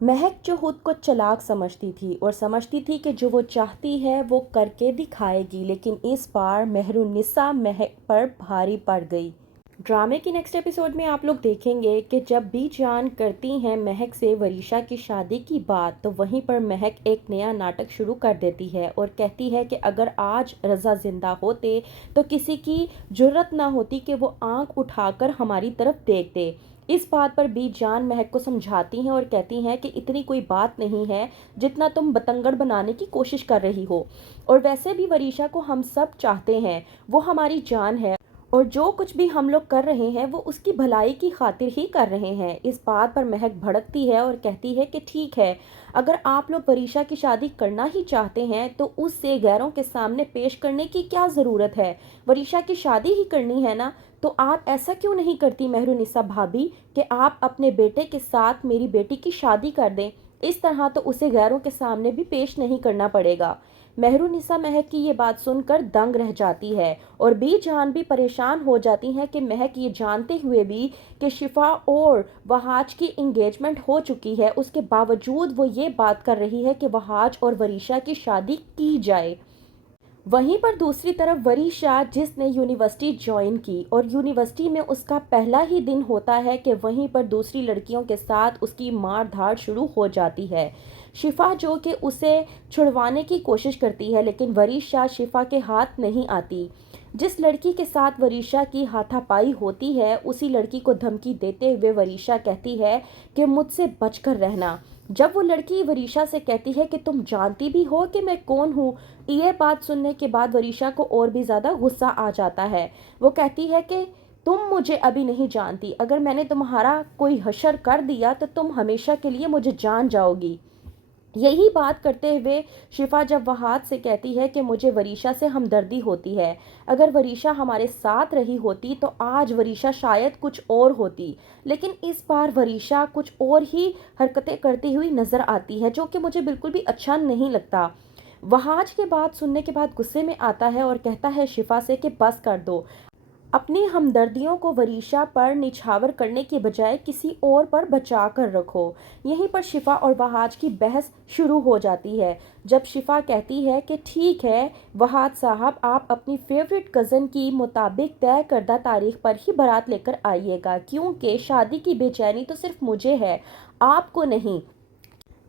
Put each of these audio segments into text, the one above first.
महक जो खुद को चालाक समझती थी और समझती थी कि जो वो चाहती है वो करके दिखाएगी, लेकिन इस बार मेहरुनिसा महक पर भारी पड़ गई। ड्रामे की नेक्स्ट एपिसोड में आप लोग देखेंगे कि जब भी जान करती हैं महक से वरीशा की शादी की बात, तो वहीं पर महक एक नया नाटक शुरू कर देती है और कहती है कि अगर आज रज़ा जिंदा होते तो किसी की जुर्रत ना होती कि वो आंख उठाकर हमारी तरफ देखते। इस बात पर भी जान महक को समझाती हैं और कहती हैं कि इतनी कोई बात नहीं है जितना तुम बतंगड़ बनाने की कोशिश कर रही हो, और वैसे भी वरीशा को हम सब चाहते हैं, वो हमारी जान है, और जो कुछ भी हम लोग कर रहे हैं वो उसकी भलाई की खातिर ही कर रहे हैं। इस बात पर महक भड़कती है और कहती है कि ठीक है, अगर आप लोग वरीशा की शादी करना ही चाहते हैं तो उससे गैरों के सामने पेश करने की क्या ज़रूरत है, वरीशा की शादी ही करनी है ना, तो आप ऐसा क्यों नहीं करती मेहरुनिसा भाभी कि आप अपने बेटे के साथ मेरी बेटी की शादी कर दें। इस तरह तो उसे गैरों के सामने भी पेश नहीं करना पड़ेगा। मेहरुनिसा महक की ये बात सुनकर दंग रह जाती है और बी जान भी परेशान हो जाती हैं कि महक ये जानते हुए भी कि शिफा और वहाज की इंगेजमेंट हो चुकी है, उसके बावजूद वो ये बात कर रही है कि वहाज और वरीशा की शादी की जाए। वहीं पर दूसरी तरफ वरीशा, जिसने यूनिवर्सिटी ज्वाइन की और यूनिवर्सिटी में उसका पहला ही दिन होता है कि वहीं पर दूसरी लड़कियों के साथ उसकी मार धाड़ शुरू हो जाती है। शिफा जो कि उसे छुड़वाने की कोशिश करती है, लेकिन वरीशा शिफा के हाथ नहीं आती। जिस लड़की के साथ वरीशा की हाथापाई होती है उसी लड़की को धमकी देते हुए वरीशा कहती है कि मुझसे बचकर रहना। जब वो लड़की वरीशा से कहती है कि तुम जानती भी हो कि मैं कौन हूँ, ये बात सुनने के बाद वरीशा को और भी ज़्यादा गुस्सा आ जाता है। वो कहती है कि तुम मुझे अभी नहीं जानती, अगर मैंने तुम्हारा कोई हशर कर दिया तो तुम हमेशा के लिए मुझे जान जाओगी। यही बात करते हुए शिफा जब वहाद से कहती है कि मुझे वरीशा से हमदर्दी होती है, अगर वरीशा हमारे साथ रही होती तो आज वरीशा शायद कुछ और होती, लेकिन इस बार वरीशा कुछ और ही हरकतें करती हुई नज़र आती है जो कि मुझे बिल्कुल भी अच्छा नहीं लगता। वहाज के बात सुनने के बाद गुस्से में आता है और कहता है शिफा से कि बस कर दो, अपनी हमदर्दियों को वरीशा पर निछावर करने के बजाय किसी और पर बचा कर रखो। यहीं पर शिफा और वहाज की बहस शुरू हो जाती है, जब शिफा कहती है कि ठीक है वहाज साहब, आप अपनी फेवरेट कज़न की मुताबिक तय करदा तारीख पर ही बारात लेकर आइएगा, क्योंकि शादी की बेचैनी तो सिर्फ मुझे है, आपको नहीं,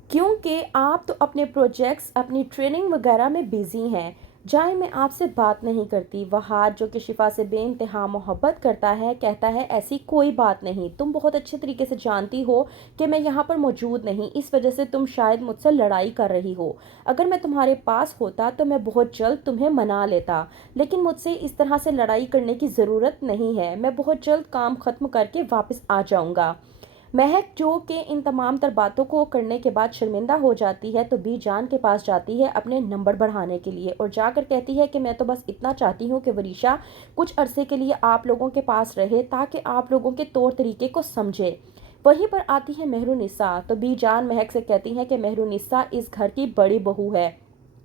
क्योंकि आप तो अपने प्रोजेक्ट्स अपनी ट्रेनिंग वगैरह में बिजी हैं। जाए, मैं आपसे बात नहीं करती। वहाद जो कि शिफा से बेइंतहा मोहब्बत करता है कहता है ऐसी कोई बात नहीं, तुम बहुत अच्छे तरीके से जानती हो कि मैं यहाँ पर मौजूद नहीं, इस वजह से तुम शायद मुझसे लड़ाई कर रही हो। अगर मैं तुम्हारे पास होता तो मैं बहुत जल्द तुम्हें मना लेता, लेकिन मुझसे इस तरह से लड़ाई करने की ज़रूरत नहीं है, मैं बहुत जल्द काम ख़त्म करके वापस आ जाऊँगा। महक जो कि इन तमाम तर बातों को करने के बाद शर्मिंदा हो जाती है तो बी जान के पास जाती है अपने नंबर बढ़ाने के लिए और जाकर कहती है कि मैं तो बस इतना चाहती हूँ कि वरीशा कुछ अरसे के लिए आप लोगों के पास रहे ताकि आप लोगों के तौर तरीके को समझे। वहीं पर आती है मेहरुनिसा, तो बी जान महक से कहती है कि मेहरुनिसा इस घर की बड़ी बहू है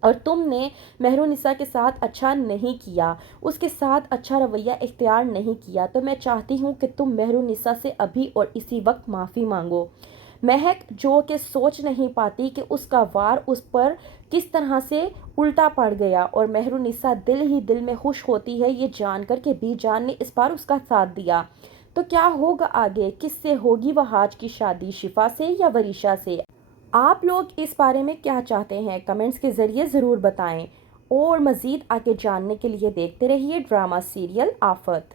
और तुमने मेहरुनिसा के साथ अच्छा नहीं किया, उसके साथ अच्छा रवैया इख्तियार नहीं किया, तो मैं चाहती हूँ कि तुम मेहरुनिसा से अभी और इसी वक्त माफ़ी मांगो। महक जो कि सोच नहीं पाती कि उसका वार उस पर किस तरह से उल्टा पड़ गया और मेहरुनिसा दिल ही दिल में खुश होती है ये जानकर कि बी जान ने इस बार उसका साथ दिया। तो क्या होगा आगे, किससे होगी वहाज की शादी, शिफा से या वरीशा से? आप लोग इस बारे में क्या चाहते हैं कमेंट्स के ज़रिए ज़रूर बताएं, और मज़ीद आगे जानने के लिए देखते रहिए ड्रामा सीरियल आफत।